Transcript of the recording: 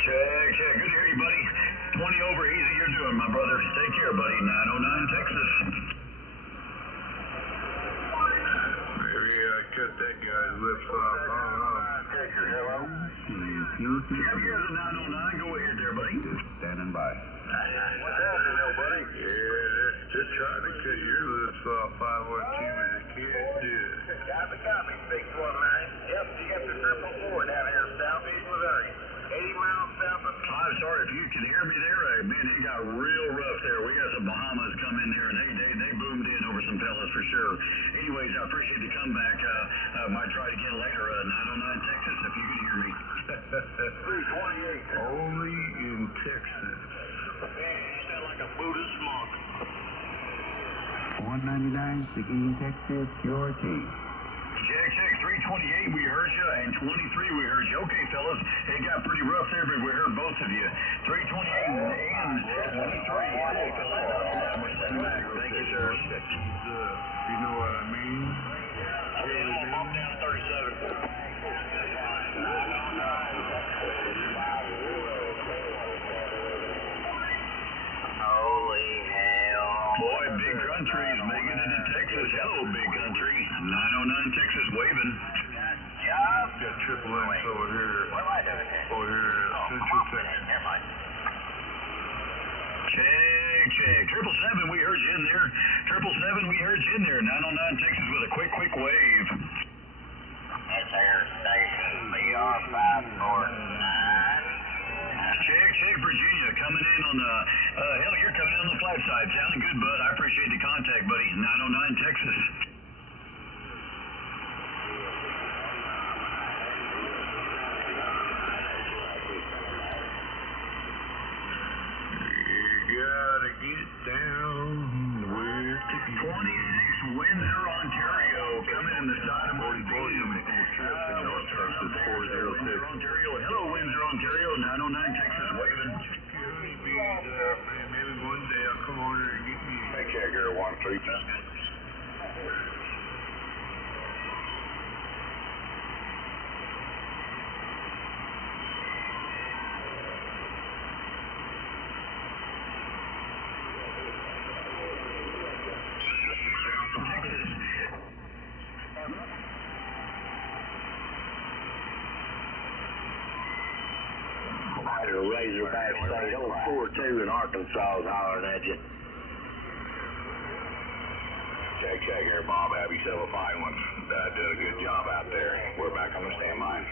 Check. Good to hear you, buddy. 20 over, easy you're doing, my brother. Take care, buddy. 909 Texas. Maybe I cut that guy's lips off. I don't know. Hello? Yeah, here's a 909. Go ahead there, buddy. Just standing by. What's happening there, buddy? Yeah, just trying to cut your lips off 512, but I can't do it. Copy, 619. Yep, you got the 444 down here in Southeast Missouri. 80 miles south of... I'm sorry if you can hear me there. Man, it got real rough there. We got some Bahamas come in here, and they boomed in over some fellas for sure. Anyways, I appreciate the comeback. Might try it again later. 909 Texas, if you can hear me. 328. Only in Texas. Man, you sound like a Buddhist monk. 199, speaking Texas, your team. Check, 328, we heard you, and 23, we heard you. Okay, fellas, it got pretty rough there, but we heard both of you. 328 and 23. Hey, fellas, thank you, sir. You know what I mean? I'm going to bump down to 37. Holy hell. Boy, big country is making it in Texas. Hello, big country. 909 Texas waving. Got triple X over here. What am I doing here? Over here in Central Texas. Never mind. Check. 777, we heard you in there. 777, we heard you in there. 909 Texas with a quick wave. That's Air Station BR 549. Check, Virginia, coming in on the, hell, you're coming in on the flat side. Sounding good, bud. I appreciate the contact, buddy. 909 Texas. You gotta get down with the 26 Windsor, Ontario, coming in the side of Mobile. North Texas 406. Ontario. Hello, Windsor, Ontario. 909 Texas waving. Maybe one day I'll come over there and get me. Hey, Checker, 13. Razorback State, old 4-2 in Arkansas is hollering at you. Check here, Bob. Have yourself a fine one. Did a good job out there. We're back on the standby.